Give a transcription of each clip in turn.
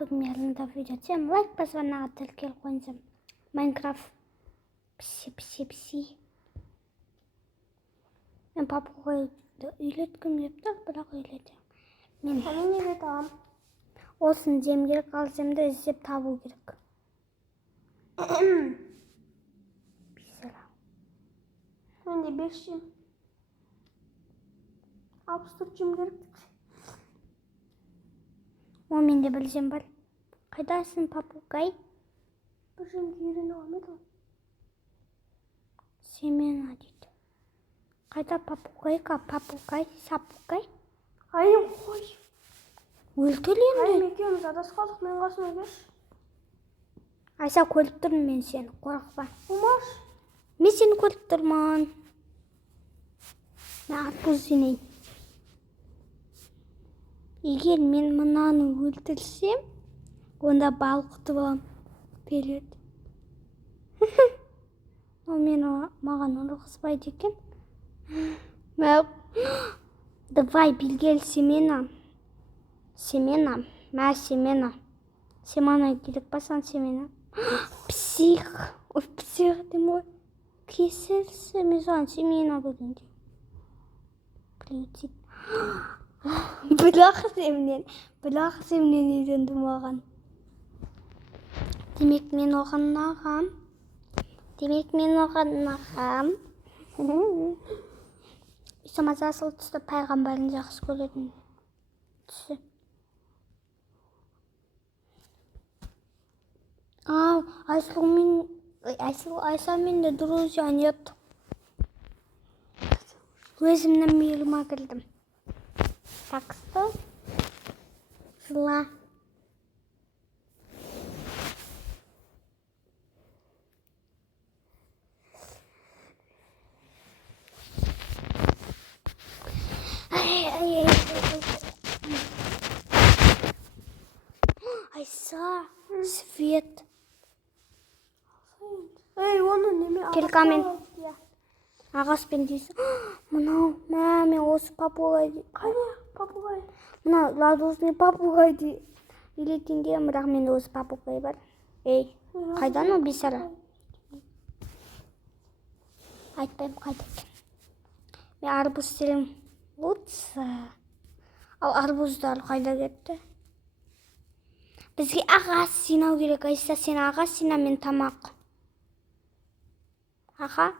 бүгін ялында видео түсем, лайк басып анаға тіркеліп қойыңыздар. Майнкрафт пси. Мен папугайды үйлеткім келіп тұр, бірақ үйлетемін. Мен үйлете аламын. Осын жем керек, ал жемді іздеп табу керек. Менде 5 жем. 64 жем керек. О, менде бір жем бар. Қайдасың, папугай? Бір жемді үйрене алмайды. Семена дейді. Қайда папугайға? Папугай, сапугай? Айым қой. Өлтірленді. Айым екеуміз адасып қалдық, мен қасыма келші. Айса, көріп тұрмын мен сені, қорықпа. Болмаш. Мен сені көріп тұрмын. Мен арбуз жинейін. Егер мен мынаны өлтірсем, онда балық ұтып береді. Ол маған ұрғызбайды екен. Давай, білгел семена. Семена. Семена керек басан семена. Псих. Ой, псих демой. Кесілсі, мен соған семена бөлінде. Приютит. Бұлақ семнен үйренді маған. Демек мен оған ағам. Үсіма жасыл түсті пайғамбарын жақсы көретін түсі. Айсамен де друзья нет. Өзімнің мирыма кірдім. Так что зла. Айса, свет. Оны неме? Келкамен. Ағаспен дейсің. Мынау, мен осы папугай. Қане, папугай? Мынау, ладозный папугай dey. Үйлетінде, бірақ мен осы папугай бар. Ей, қайдан ол бейсара? Айтпайым қайда екен. Мен арбуз селім. Лучше. Ал арбуздар қайда кетті? Бізге ағас синау керек. Айса, сен ағас сина, мен тамақ. Аға?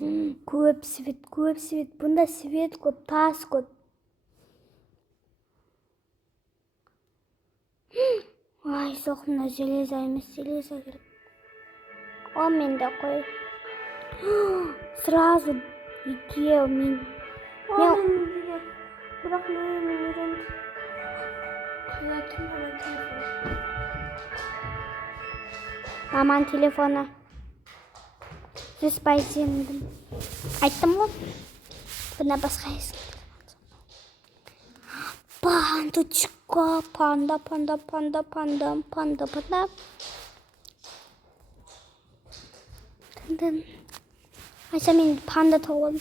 Көп свет. Бұнда свет көп, тас көп. Ай, соқымда железа емес, железа керек. О, мен де қой. Сразу екеу мен. Бірақ мен үйренді. Маман телефоны. Жүспай жемдім. Айттым ғой. Бұна басқа есім. Пандочка, панда. Айса, мен панда тауылым.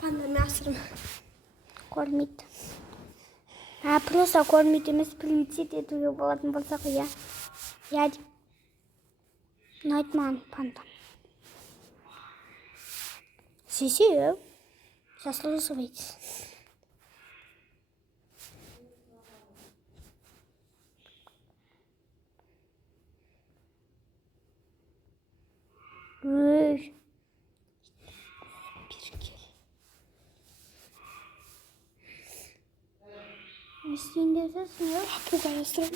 Панда мәсірім. Кормит. Просто кормит емес, приютит етуге болатын болсақ, я. Я деп. Ұнайды маған панда. Сесеу. Заслуживаете. Ой. Естендесің, я? Папугай асырам.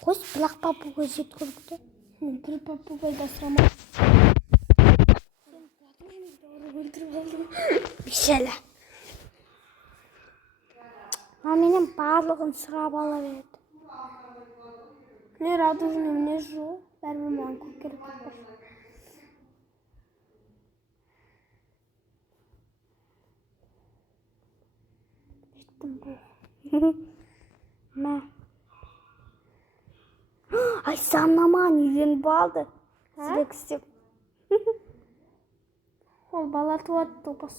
Қойс, бірақ папугай жет көрікті. Бір папугай асырама. Бешелі. Менің барлығын сұрап ала береді. Не радужный, не жу. Бәрі маған көк керек бар. Еттім бұл. Мә. Ай, санаман үйреніп алды. Сірек істеп. Ол бала туады топас.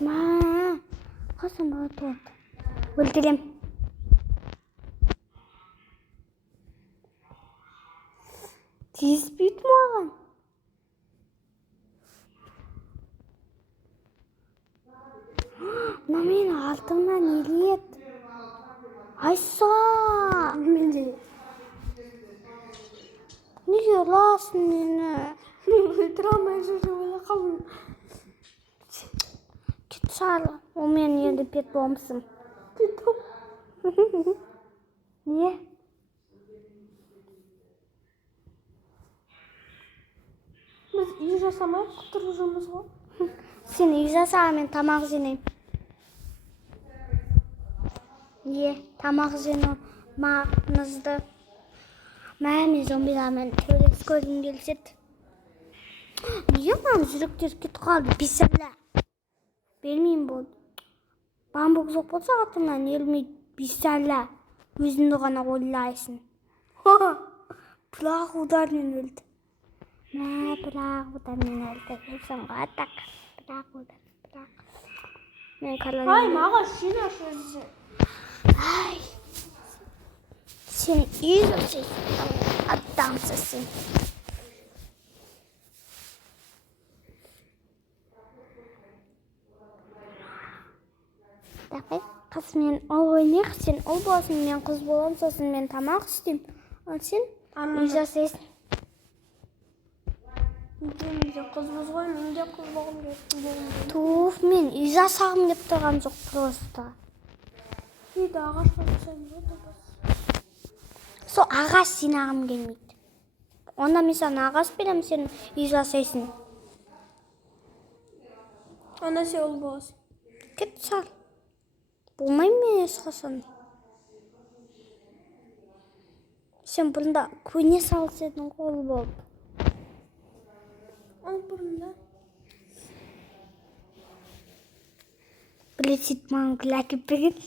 Мә. Қасым болады. Өлтірем. Тиіспейді маған. Мына мені артымнан еледі. Айса! Неге ұрасың мені? Өлтіре алмай жүріп ойлап қалдым. Кет Шарлы, ол мен енді пет болмысым. Пет бом? Не? Біз үй жасамай құтырып жүрміз ғой. Сен үй жасаға, мен тамақ жинайым. Не, тамақ жину маңызды. Мен зомбилармен төбелес көргім келседі. Неге маған жүректер кетіп қалды? Бисәлі. Бермеймін болды. Бамбук жоқ болса атымнан елмейді. Бисәлі. Өзіңді ғана ойлайсың. Бірақ удармен өлді. Бірақ удармен өлді. Соңғы атақ. Бірақ удар. Мен қаланым. Ай, маған сен ашырсың. Ай. Сен үй жасайсың. Адамсың. Қыз мен ол ойнақ, сен ол боласың, мен қыз болам, сосын мен тамақ істейм. Ал сен үй жасайсың. Менде қыз ғой, менде қыз болғым келеді. Туф, мен үй жасағым деп тұрған жоқ просто. Үйді ағашқа жасайым ғой. Сол ағаш жинағым келмейді. Онда мен саған ағаш берем, сен үй жасайсың. Онда сен ол боласың. Кет сал. Болмайм мен ешқашан. Сен бұрында көне салсайдың қол болып. Ол бұрында. Білесет маған гүл әкеп берген.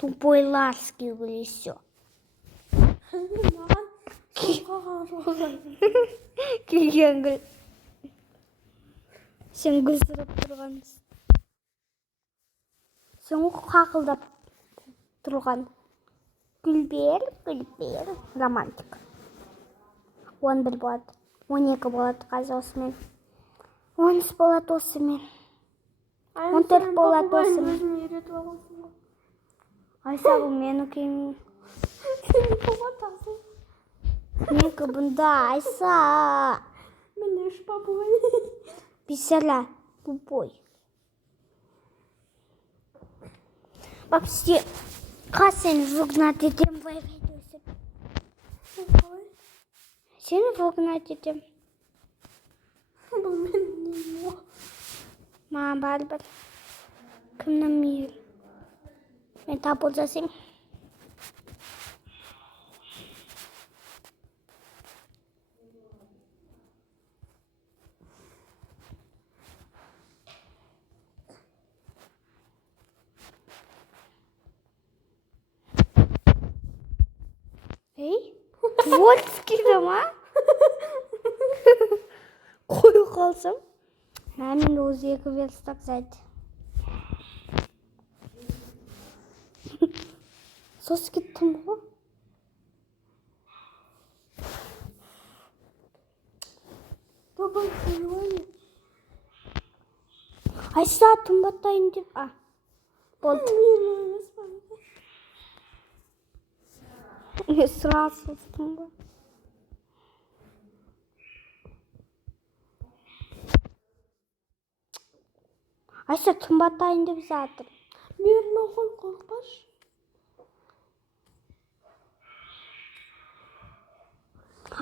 Тупойларский гүл еще. Маған қоқаған жоқ. Келген гүл. Сен гүл сұрап тұрғансың. Сен қақылдап тұрған. Гүлбер. Романтик. 11 болады. 12 болады қазір осымен. 13 болады осымен. 14 болады осымен. Айса, бұл мені кемін. Менікі бұнда, Айса. Мен еш бабой. Бисәлі, бубой. Вообще, как сен выгнать этим вайвайдосып? Сен выгнать этим? Бұл мен не? Маған бар. Кімнің мейір? Мен тапыл жасайым. Ей, творческий ма? Қою қалсам? Мен өзі 2 верстак зайды. Сос кеттім ғой. Тобай қойуайын. Айса, тұмбаттайын деп. Болды. Мен сразу тұмба. Айса, тұмбаттайын деп жатыр. Мен оғын қорқпаш.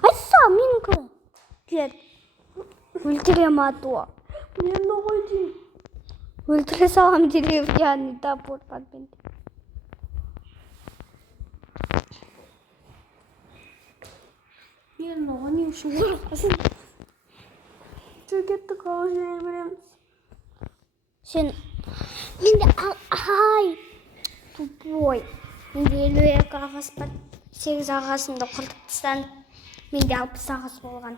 Айса, менікі. Кет. Өлтірем атуа. Мен оғын дейм. Өлтіре салам деревянный топор подбенді. Мен оған не үшін қорқасын? Жөгетті қалы жіне береміз. Сен... Менде ай! Тупой. Менде 52 ағас бар. 8 ағасымды құртып тастан. Менде 60 ағас болған.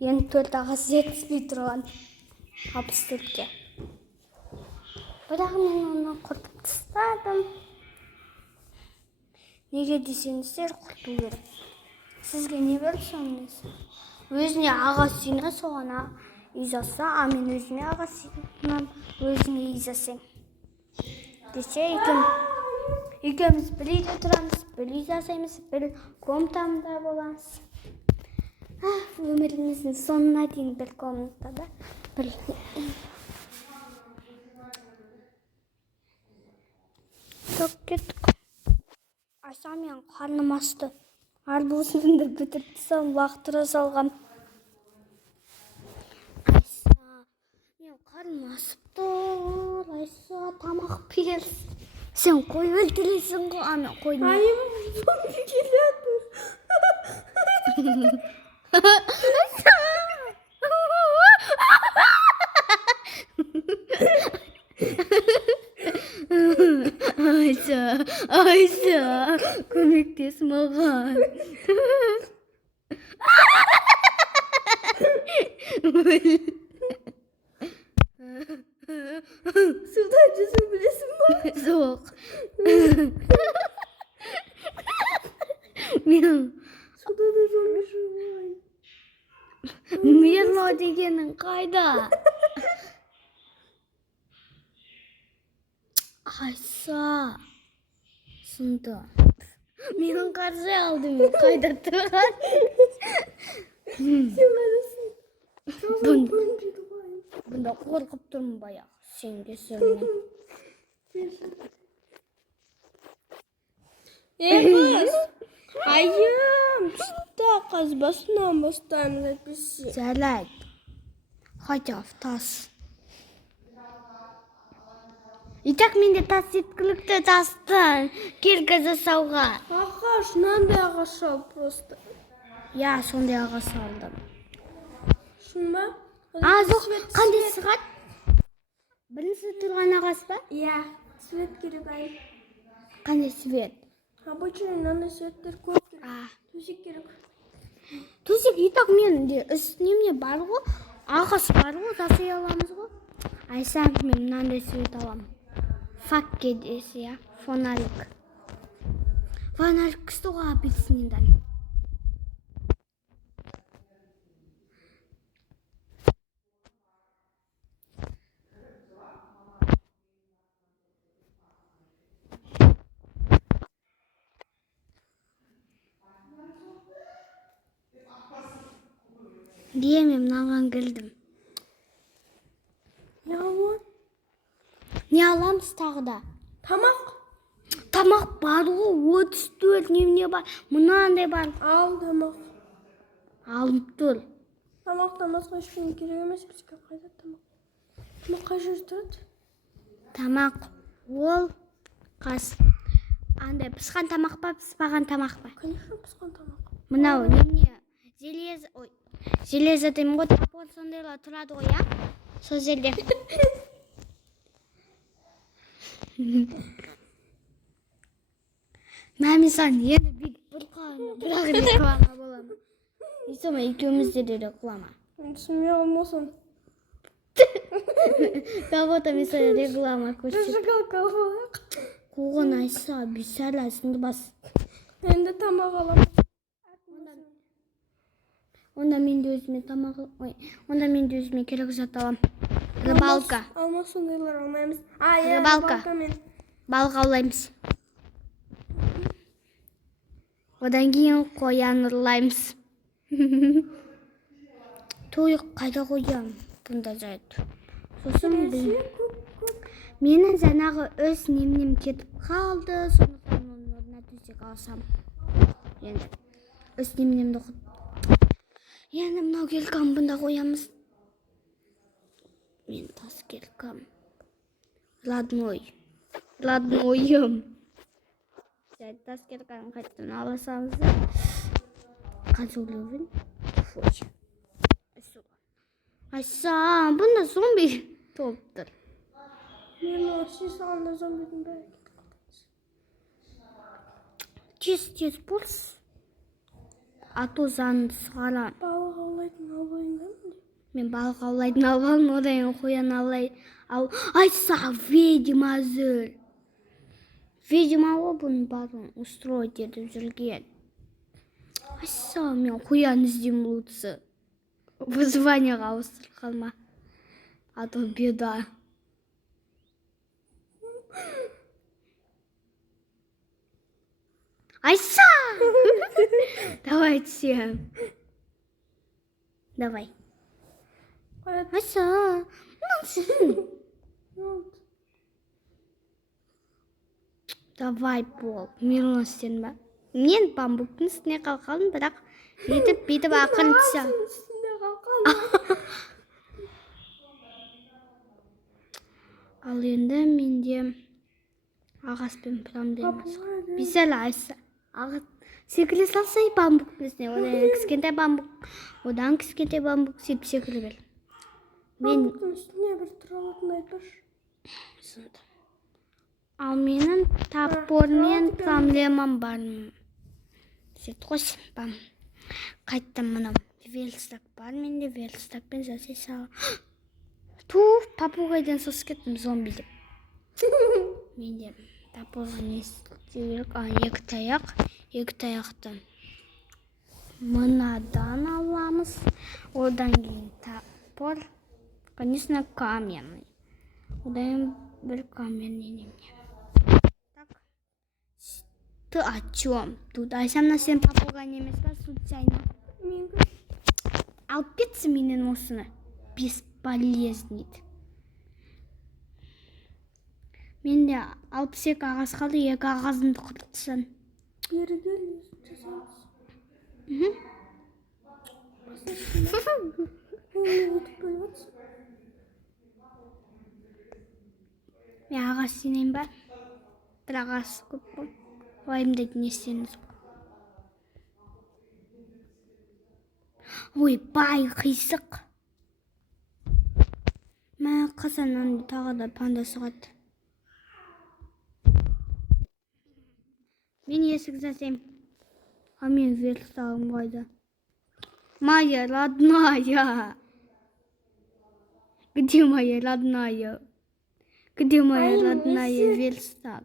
4 ағас жетіспей тұрған. 64-ке. Бірақ мен оны құртып тастадым. Неге десеңіздер, құрту керек. Сізге не беріп соңыз? Өзіне аға сүйіне соғана изаса, а мен өзіме аға сүйінен өзіңе изасың. Десе, екеуміз бір үйде тұрамыз, бір үй жасаймыз, бір комнатамда боламыз. Өміріміздің соңына дейін бір комнатада, бір... Çok kеттік. Айса, мен қарным асты. Арбузымды бітіріп тысам, лақтыра салғам. Айса, мен қарным асып тұр. Айса, тамақ берсін. Сен қой өлтіресің ғой, ана қойны. Айым, зомби келеді. Айса, көмектес маған. Суда жүзу білесің ба? Жоқ. Мен суда да зомби жүрмеймін. Мерло дегенің қайда? Айса, сынды. Менің қарсы алдым, қайда тұрған? Сен қайдасың? Бұнда қорқып тұрмын баяқ. Сен кесірінен. Қыз, айым, түсті қазбасынан бастаймыз әйтпесе. Жарайды. Хотя в тас. Итак, менде тас еткілікті тастын. Келгі жасауға. Ағаш, нандай ағаш ал просто. Я, сондай ағаш алдым. Шын ба? Жоқ, қандай сығат? Бірінші тұрған ағаш ба? Я, свет керек ай. Қандай свет? Обычный нандай светтер көп керек. Төсек керек. Төсек, итак, менде үстіне бар ғой. Ағаш бар ғой, жасай аламыз ғой. Айса, мен мынандай свет аламын. Факке десе, я, фонарик. Фонарик кыстуға апельсининдан. Дiyemem, nağan geldim. Ne var? Ne alamız tağda? Tamak var o, 34 ne var? Mınандай var? Al tamak. Alып dur. Tamaqtan басқа ешкім керек емес бізге қайда тамақ? Тамақ қай жерде тұрады? Тамақ ол қас. Андай пісқан тамақ па, піспаған тамақ па? Конечно, пісқан тамақ. Мынау немене? Железо деймін ғой, тапол сондайлар тұрады ғой, я? Сол жерде. Мәмисан, енді бір қағына, бірақ реклама боламын. Исома, екеумізде де реклама. Түсінме алмасын. Кого-то mesela реклама көрсет. Шоколадка алайық. Қуған Айса, бисәлі сынды бас. Енді тамақ аламын. Онда мен де өзіме тамақ аламын. Ой, онда мен де өзіме керек зат аламын. Рыбалка. Алма сондайлар алмаймыз. Рыбалка. Балық аулаймыз. Одан кейін қоян ұрлаймыз. Тойық қайда қоям? Бұнда жайды. Сосын менің жаңағы өз немнем кетіп қалды. Сондықтан оның орнына төсек алсам. Енді өз немнемді құт. Енді мынау келкам бұнда қоямыз. Мен тас келкам. Роднойым. Тас келкам қайттан аласамыз. Қазулығын. Айса, бұнда зомби толып тұр. Мен осы сағанда зомбидің бәрі кетіп қалды. Тез болс. А то заңды Балық аулайтын албайын ба? Мен балық аулайтын албайын, одан қоян Ал айтса ведьмазыр. Ведьма ғой бұның барын устроить етіп жүрген. Айтса мен қоян іздеймін лучше. Вызванияға ауыстыр қалма. А то беда. Айса! Давай всем. Давай. Айса. Давай бол. Мирон сен ба. Мен бамбуктың үстіне қалқалым, бірақ бетіп ақырынша. Ал енді менде ағаспен проблемасы. Бисәл Айса. Секілі салсай бамбуктың үстіне. Одан кішкентай бамбук. Одан кішкентай бамбук сеп секілі бел. Бамбуктың үстіне бір тұралатын айтпаш. Ал менің тапормен проблемам бар. Сет қойсын бам. Қайттым мұнам. Велстак бар менде. Велстакпен жасай сал. Туф, папугайдан сос кеттім зомби деп. Менде тапорға не істеу керек? Екі таяқты мынадан аламыз. Одан кейін тапор, конечно, каменный. Одан бір каменный неме. Так. Ты о чем? Тут Айсамна сен папугай немес па случайно? Алып кетсі менен осыны. Бесполезный. Менде 62 қағаз қалды, 2 қағазымды құртсын. Бері кел, жасаймыз. Өтіп бөліп атсың. Мен ағас сенейін ба? Бір ағас көп бұл. Ойымдайды не істеңіз бұл. Ой, бай қисық. Мә қазаннан тағы да панда сұғады. Мен есік жасайым. А мен верстағым қайда. Моя родная. Где моя родная? Где моя родная верстак?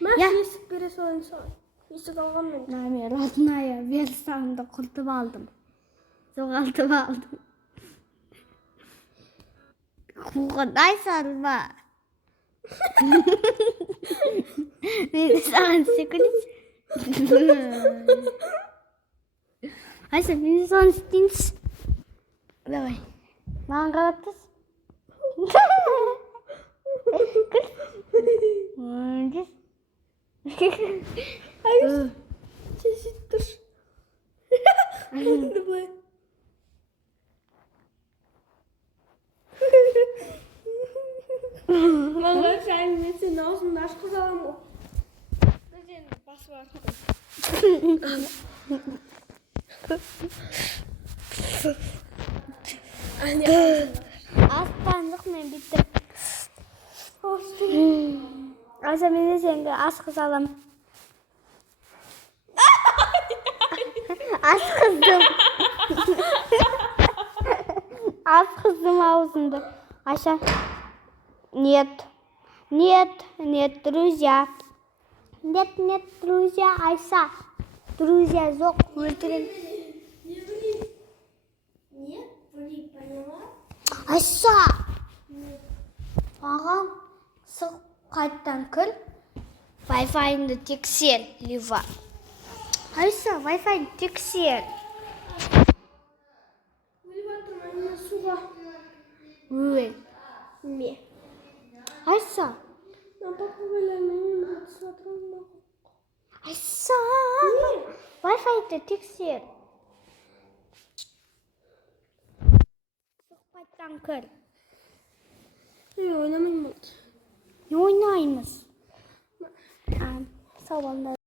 Мәш есік бере салайын саған. Есік алған мен. Мен родная верстағымды құртып алдым. Жоғалтып алдым. Құдай сарба. Мен саған секіліш. Айса, мен саған істейінші. Давай. Маған қарап тұр. Айс, сесет тұр. Давай. Маған шайын мен сен аузыңды ашқыз алам ғой. Біз енді басып артық. Аспандық мен біттім. Айса мен сенге асқыз алам. Асқыздым. Асқыздым аузымды. Айша. Нет, друзья. Нет, друзья, Айса. Друзья, зок, өлтірем. Нет, блин, поняла? Айса! Ағам, сық қайттан кіл. Wi-Fi-іңді тексер, Лива. Айса, Wi-Fi-іңді тексер. Лива тұрмайына суға. Өл. Ме. Айса! Мен папугайлармен мен сұратырмын. Айса! Wi-Fi-іңді тексер. Сық қайттан кіл. Ойнамайын болды. Не ойнаймыз? Сау болыңдар.